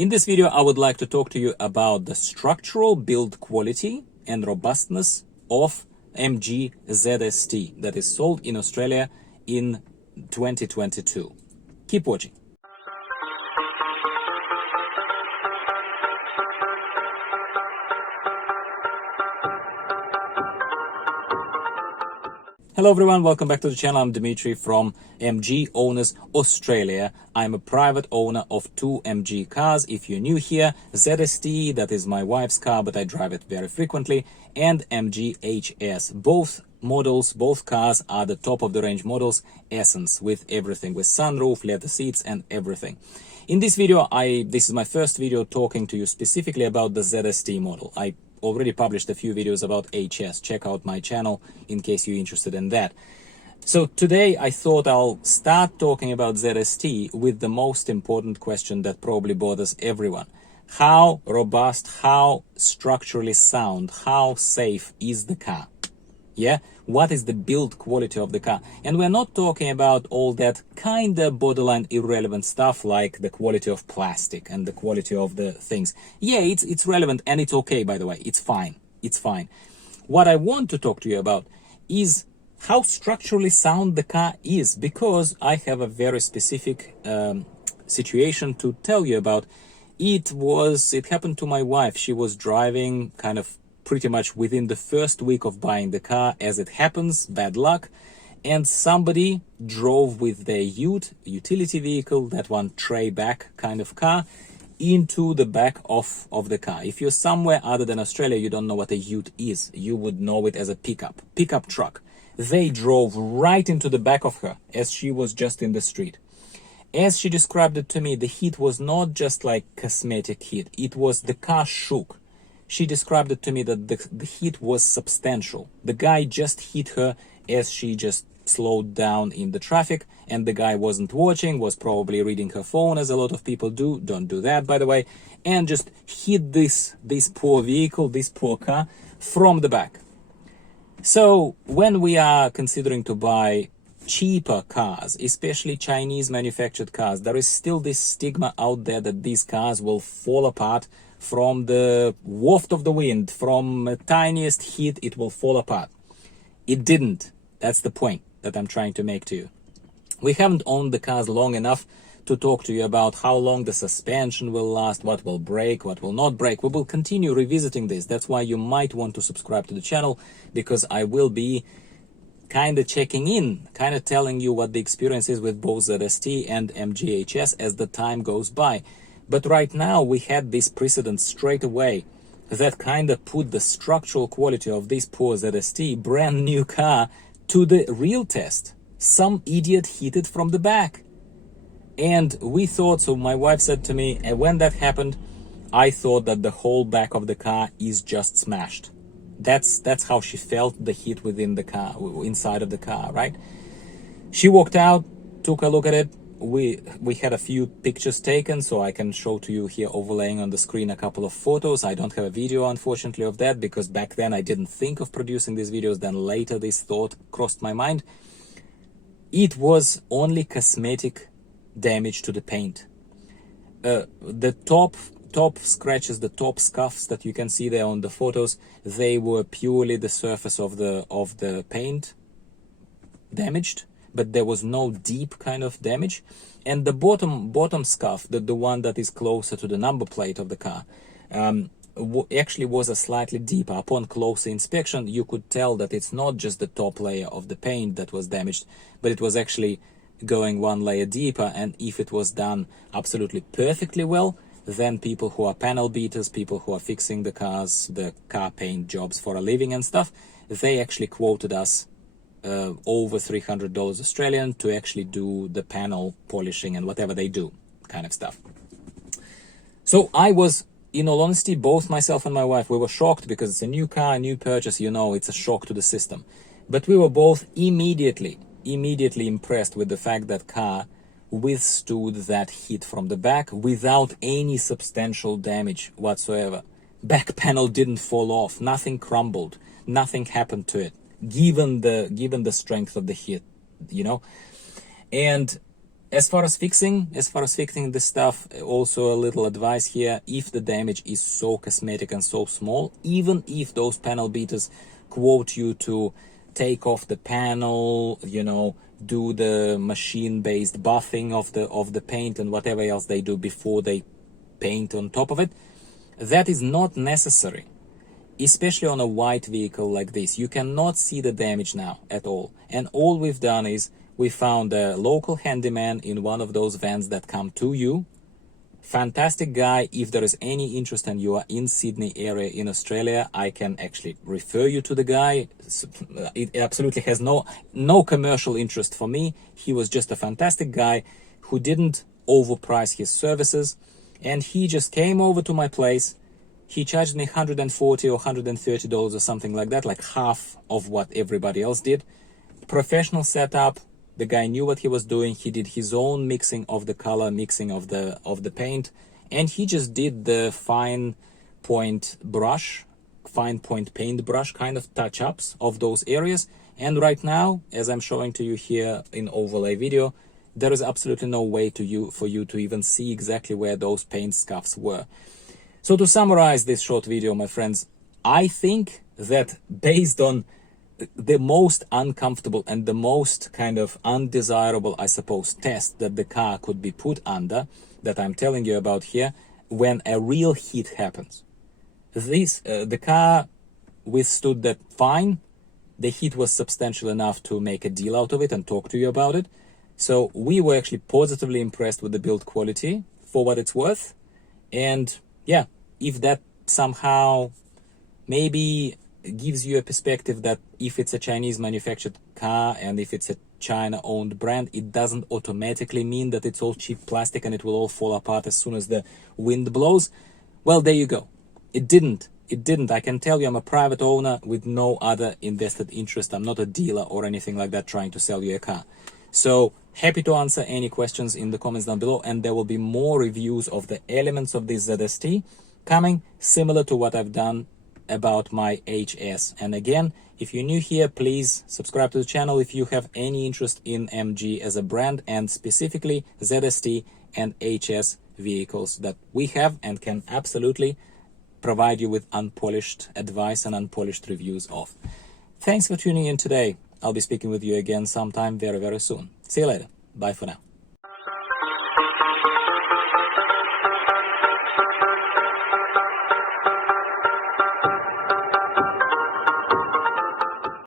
In this video, I would like to talk to you about the structural build quality and robustness of MG ZST that is sold in Australia in 2022. Keep watching. Hello everyone, welcome back to the channel. I'm Dimitri from MG Owners Australia. I'm a private owner of two MG cars. If you're new here, ZST, that is my wife's car, but I drive it very frequently, and MG HS. Both models, both cars are the top of the range models, Essence, with everything, with sunroof, leather seats and everything. In this video, this is my first video talking to you specifically about the ZST model. I already published a few videos about HS. Check out my channel in case you're interested in that. So today I thought I'll start talking about ZST with the most important question that probably bothers everyone. How robust, how structurally sound, how safe is the car? Yeah, what is the build quality of the car? And we're not talking about all that kind of borderline irrelevant stuff like the quality of plastic and the quality of the things. Yeah, it's relevant and it's okay, by the way. It's fine. It's fine. What I want to talk to you about is how structurally sound the car is, because I have a very specific situation to tell you about. It happened to my wife. She was driving kind of pretty much within the first week of buying the car, as it happens, bad luck, and somebody drove with their ute, utility vehicle, that one tray back kind of car, into the back of the car. If you're somewhere other than Australia, you don't know what a ute is. You would know it as a pickup truck. They drove right into the back of her as she was just in the street. As she described it to me, the hit was not just like cosmetic hit. It was the car shook. She described it to me that the hit was substantial. The guy just hit her as she just slowed down in the traffic, and the guy wasn't watching, was probably reading her phone, as a lot of people do. Don't do that, by the way. And just hit this poor vehicle, this poor car, from the back. So when we are considering to buy cheaper cars, especially Chinese manufactured cars, there is still this stigma out there that these cars will fall apart from the waft of the wind, from the tiniest hit, it will fall apart. It didn't. That's the point that I'm trying to make to you. We haven't owned the cars long enough to talk to you about how long the suspension will last, what will break, what will not break. We will continue revisiting this. That's why you might want to subscribe to the channel, because I will be kind of checking in, kind of telling you what the experience is with both ZST and MGHS as the time goes by. But right now we had this precedent straight away that kind of put the structural quality of this poor ZST brand new car to the real test. Some idiot hit it from the back. And we thought, so my wife said to me, and when that happened, I thought that the whole back of the car is just smashed. That's how she felt the hit within the car, inside of the car, right? She walked out, took a look at it. We had a few pictures taken, so I can show to you here, overlaying on the screen, a couple of photos. I don't have a video, unfortunately, of that, because back then I didn't think of producing these videos. Then later this thought crossed my mind. It was only cosmetic damage to the paint. The top scratches, the top scuffs that you can see there on the photos, they were purely the surface of the paint damaged, but there was no deep kind of damage. And the bottom scuff, the one that is closer to the number plate of the car, actually was a slightly deeper. Upon closer inspection, you could tell that it's not just the top layer of the paint that was damaged, but it was actually going one layer deeper. And if it was done absolutely perfectly well, then people who are panel beaters, people who are fixing the cars, the car paint jobs for a living and stuff, they actually quoted us over $300 Australian to actually do the panel polishing and whatever they do kind of stuff. So I was, in all honesty, both myself and my wife, we were shocked, because it's a new car, a new purchase, you know, it's a shock to the system. But we were both immediately impressed with the fact that car withstood that hit from the back without any substantial damage whatsoever. Back panel didn't fall off, nothing crumbled, nothing happened to it, given the strength of the hit, you know. And As far as fixing this stuff, also a little advice here: if the damage is so cosmetic and so small, even if those panel beaters quote you to take off the panel, you know, do the machine-based buffing of the paint and whatever else they do before they paint on top of it, that is not necessary. Especially on a white vehicle like this, you cannot see the damage now at all. And all we've done is we found a local handyman in one of those vans that come to you. Fantastic guy. If there is any interest and you are in Sydney area in Australia, I can actually refer you to the guy. It absolutely has no commercial interest for me. He was just a fantastic guy who didn't overprice his services, and he just came over to my place. He charged me $140 or $130 or something like that, like half of what everybody else did. Professional setup. The guy knew what he was doing. He did his own mixing of the color, mixing of the paint, and he just did the fine point paintbrush kind of touch-ups of those areas. And right now, as I'm showing to you here in overlay video, there is absolutely no way for you to even see exactly where those paint scuffs were. So to summarize this short video, my friends, I think that based on the most uncomfortable and the most kind of undesirable, I suppose, test that the car could be put under, that I'm telling you about here, when a real hit happens. The car withstood that fine. The heat was substantial enough to make a deal out of it and talk to you about it. So we were actually positively impressed with the build quality for what it's worth. And yeah, if that somehow maybe gives you a perspective that if it's a Chinese manufactured car and if it's a China owned brand, it doesn't automatically mean that it's all cheap plastic and it will all fall apart as soon as the wind blows. Well, there you go. It didn't. I can tell you, I'm a private owner with no other invested interest. I'm not a dealer or anything like that trying to sell you a car. So happy to answer any questions in the comments down below, and there will be more reviews of the elements of this ZST coming, similar to what I've done about my HS. And again, if you're new here, please subscribe to the channel if you have any interest in MG as a brand, and specifically ZST and HS vehicles that we have and can absolutely provide you with unpolished advice and unpolished reviews of. Thanks for tuning in today. I'll be speaking with you again sometime very, very soon. See you later. Bye for now.